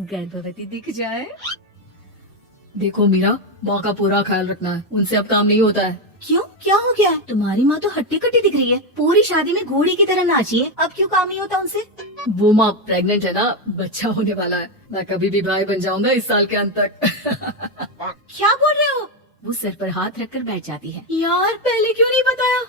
गर्भवती दिख जाए। देखो मीरा, माँ का पूरा ख्याल रखना है, उनसे अब काम नहीं होता है। क्यों, क्या हो गया है? तुम्हारी माँ तो हट्टी कट्टी दिख रही है, पूरी शादी में घोड़ी की तरह नाची है, अब क्यों काम नहीं होता उनसे? वो माँ प्रेग्नेंट है ना, बच्चा होने वाला है, मैं कभी भी भाई बन जाऊंगा इस साल के अंत तक। क्या बोल रहे हो? वो सर पर हाथ रखकर बैठ जाती है। यार पहले क्यों नहीं बताया?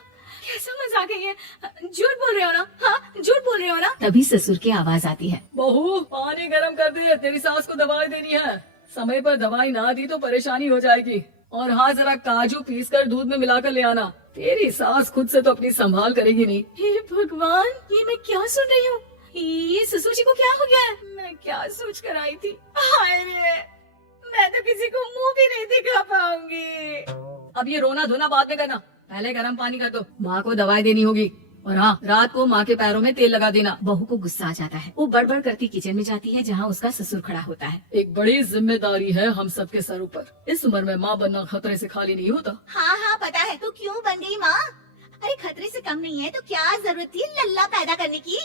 कैसा मजाक है ये? झूठ बोल रहे हो ना? हाँ, झूठ बोल रहे हो ना? तभी ससुर की आवाज आती है। बहू, पानी गर्म कर दे, तेरी सास को दवाई देनी है। समय पर दवाई ना दी तो परेशानी हो जाएगी। और हाँ, जरा काजू पीस कर दूध में मिलाकर ले आना, तेरी सास खुद से तो अपनी संभाल करेगी नहीं। हे भगवान, ये मैं क्या सुन रही हूँ? ये ससुर जी को क्या हो गया है? मैं क्या सोच कर आई थी? हाय रे, मैं तो किसी को मुंह भी नहीं दिखा पाऊंगी। अब ये रोना धोना बाद में करना, पहले गर्म पानी कर दो, माँ को दवाई देनी होगी। और हाँ, रात को माँ के पैरों में तेल लगा देना। बहू को गुस्सा आ जाता है, वो बड़बड़ करती किचन में जाती है जहाँ उसका ससुर खड़ा होता है। एक बड़ी जिम्मेदारी है हम सबके सर ऊपर, इस उम्र में माँ बनना खतरे से खाली नहीं होता। हाँ हाँ पता है, तो क्यों बन गई माँ? अरे खतरे से कम नहीं है तो क्या जरूरत थी लल्ला पैदा करने की?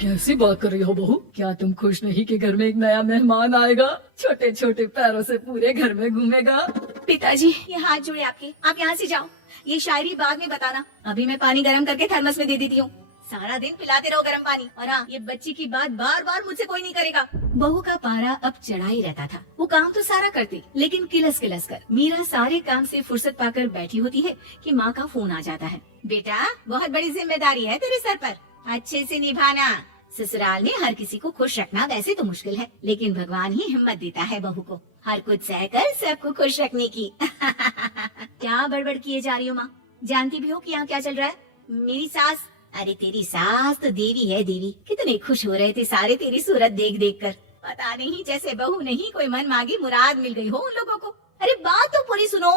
कैसी बात कर रही हो बहू, क्या तुम खुश नहीं कि घर में एक नया मेहमान आएगा, छोटे छोटे पैरों से पूरे घर में घूमेगा? पिताजी, ये हाथ जोड़े आपके, आप यहाँ से जाओ, ये शायरी बाद में बताना, अभी मैं पानी गर्म करके थर्मस में दे देती हूँ। सारा दिन पिलाते रहो गर्म पानी, और हाँ, ये बच्ची की बात बार बार मुझसे कोई नहीं करेगा। बहू का पारा अब चढ़ा ही रहता था, वो काम तो सारा करती, लेकिन किलस किलस कर। मीरा सारे काम से फुर्सत पाकर बैठी होती है कि माँ का फोन आ जाता है। बेटा, बहुत बड़ी जिम्मेदारी है तेरे सर पर, अच्छे से निभाना। ससुराल में हर किसी को खुश रखना वैसे तो मुश्किल है, लेकिन भगवान ही हिम्मत देता है बहू को हर कुछ सहकर सबको खुश रखने की। क्या बड़बड़ किए जा रही हो माँ? जानती भी हो कि यहाँ क्या चल रहा है? मेरी सास, अरे तेरी सास तो देवी है देवी, कितने खुश हो रहे थे सारे तेरी सूरत देख देख कर। पता नहीं जैसे बहू नहीं कोई मन मांगी मुराद मिल गई हो उन लोगों को। अरे बात तो पूरी सुनो।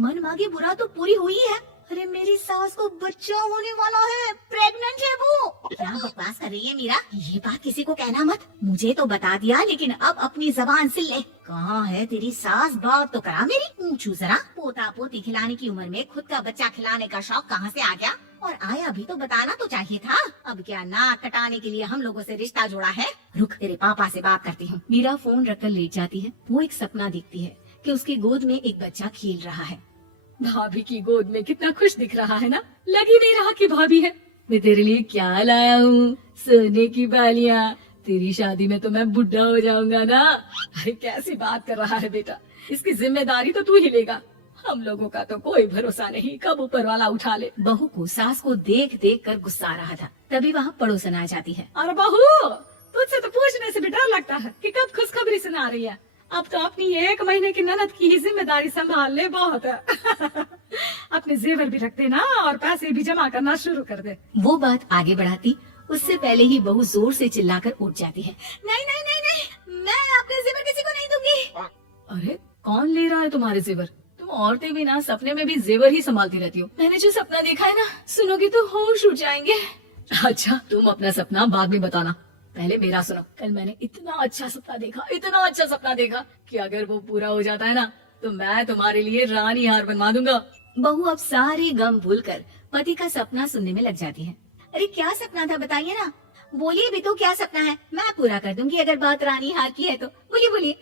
मन मांगी मुराद तो पूरी हुई है। अरे मेरी सास को बच्चा होने वाला है, प्रेग्नेंट है वो। क्या बकवास कर रही है मीरा? ये बात किसी को कहना मत। मुझे तो बता दिया, लेकिन अब अपनी जबान सिल ले। कहाँ है तेरी सास? बात तो करा मेरी। ऊंचू जरा, पोता पोती खिलाने की उम्र में खुद का बच्चा खिलाने का शौक कहाँ से आ गया? और आया भी तो बताना तो चाहिए था। अब क्या नाक कटाने के लिए हम लोगों से रिश्ता जोड़ा है? रुक, तेरे पापा से बात करती हूँ। मीरा फोन रखकर लेट जाती है। वो एक सपना देखती है कि उसकी गोद में एक बच्चा खेल रहा है। भाभी की गोद में कितना खुश दिख रहा है ना, लग ही नहीं रहा कि भाभी है। मैं तेरे लिए क्या लाया हूँ, सोने की बालियाँ, तेरी शादी में तो मैं बुढ़ा हो जाऊंगा ना। अरे कैसी बात कर रहा है बेटा, इसकी जिम्मेदारी तो तू ही लेगा, हम लोगों का तो कोई भरोसा नहीं, कब ऊपर वाला उठा ले। बहू को सास को देख देख कर गुस्सा आ रहा था, तभी वहाँ पड़ोसन आ जाती है। अरे बहू, तुझसे तो पूछने से भी डर लगता है कि कब खुशखबरी सुना रही है। अब तो अपनी 1 महीने की ननद की ही जिम्मेदारी संभाल ले, बहुत है। अपने जेवर भी रख देना और पैसे भी जमा करना शुरू कर दे। वो बात आगे बढ़ाती, उससे पहले ही बहू जोर से चिल्लाकर उठ जाती है। नहीं नहीं नहीं नहीं, मैं अपने जेवर किसी को नहीं दूंगी। अरे कौन ले रहा है तुम्हारे जेवर? तुम औरतें भी ना सपने में भी जेवर ही संभालती रहती हो। मैंने जो सपना देखा है ना, सुनोगी तो होश उड़ जाएंगे। अच्छा, तुम अपना सपना बाद में बताना, पहले मेरा सुनो। कल मैंने इतना अच्छा सपना देखा, इतना अच्छा सपना देखा कि अगर वो पूरा हो जाता है ना तो मैं तुम्हारे लिए रानी हार बनवा दूंगा। बहू अब सारे गम भूलकर पति का सपना सुनने में लग जाती है। अरे क्या सपना था बताइए ना, बोलिए भी तो, क्या सपना है? मैं पूरा कर दूंगी अगर बात रानी हार की है तो। बोलिए बोलिए।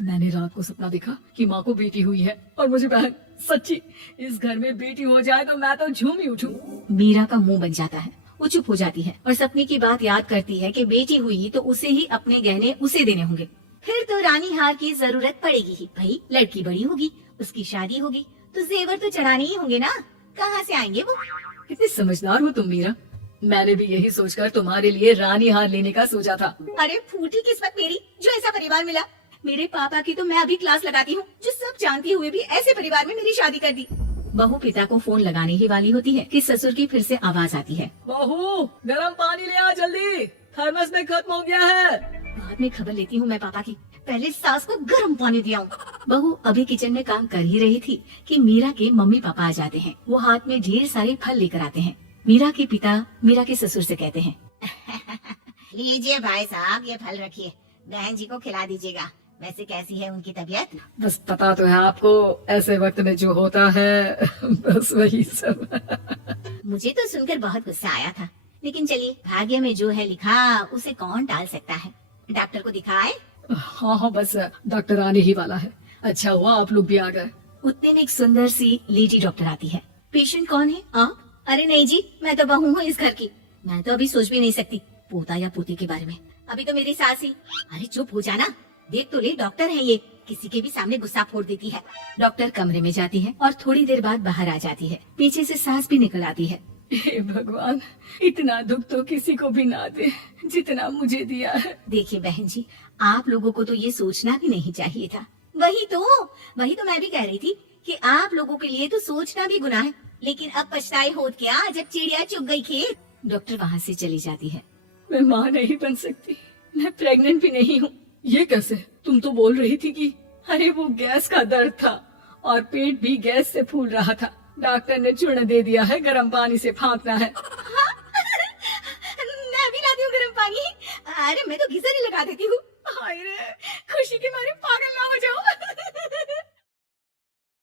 मैंने रात को सपना देखा कि माँ को बेटी हुई है और मुझे बहन, सच्ची इस घर में बेटी हो जाए तो मैं तो झूम ही उठूं। मीरा का मुंह बन जाता है, वो चुप हो जाती है और सपने की बात याद करती है कि बेटी हुई तो उसे ही अपने गहने उसे देने होंगे, फिर तो रानी हार की जरूरत पड़ेगी ही। भाई लड़की बड़ी होगी, उसकी शादी होगी तो जेवर तो चढ़ाने ही होंगे ना, कहाँ से आएंगे वो? कितनी समझदार हो तुम मीरा, मैंने भी यही सोचकर तुम्हारे लिए रानी हार लेने का सोचा था। अरे फूटी किस्मत मेरी जो ऐसा परिवार मिला। मेरे पापा की तो मैं अभी क्लास लगाती हूँ, जो सब जानती हुए भी ऐसे परिवार में मेरी शादी कर दी। बहू पिता को फोन लगाने ही वाली होती है कि ससुर की फिर से आवाज आती है। बहू, गरम पानी ले आ जल्दी, थर्मस में खत्म हो गया है। बाद में खबर लेती हूँ मैं पापा की, पहले सास को गर्म पानी दिया हूँ। बहू अभी किचन में काम कर ही रही थी कि मीरा के मम्मी पापा आ जाते हैं। वो हाथ में ढेर सारे फल लेकर आते हैं। मीरा के पिता मीरा के ससुर से कहते हैं, लीजिए भाई साहब, ये फल रखिए, बहन जी को खिला दीजिएगा। वैसे कैसी है उनकी तबीयत? बस पता तो है आपको, ऐसे वक्त में जो होता है बस वही सब। मुझे तो सुनकर बहुत गुस्सा आया था, लेकिन चलिए, भाग्य में जो है लिखा उसे कौन टाल सकता है। डॉक्टर को दिखाए? हाँ हाँ, बस डॉक्टर आने ही वाला है। अच्छा हुआ आप लोग भी आ गए। उतने में एक सुंदर सी लेडी डॉक्टर आती है। पेशेंट कौन है आप? अरे नहीं जी, मैं तो बहू हूँ इस घर की। मैं तो अभी सोच भी नहीं सकती पोता या पोती के बारे में। अभी तो मेरी सास ही। अरे चुप हो जाना, देख तो ले, डॉक्टर है ये, किसी के भी सामने गुस्सा फोड़ देती है। डॉक्टर कमरे में जाती है और थोड़ी देर बाद बाहर आ जाती है। पीछे से सास भी निकल आती है। हे भगवान, इतना दुख तो किसी को भी ना दे जितना मुझे दिया है। देखिए बहन जी, आप लोगों को तो ये सोचना भी नहीं चाहिए था। वही तो मैं भी कह रही थी कि आप लोगों के लिए तो सोचना भी गुनाह है, लेकिन अब पछताए होत क्या जब चिड़िया चुग गई खेत। डॉक्टर वहाँ से चली जाती है। मैं माँ नहीं बन सकती, मैं प्रेग्नेंट भी नहीं हूँ। ये कैसे? तुम तो बोल रही थी कि अरे वो गैस का दर्द था और पेट भी गैस से फूल रहा था। डॉक्टर ने चूर्ण दे दिया है, गर्म पानी से फाँकना है। मैं भी लाती हूँ गर्म पानी। अरे मैं तो गीजर ही लगा देती हूँ। हाय रे,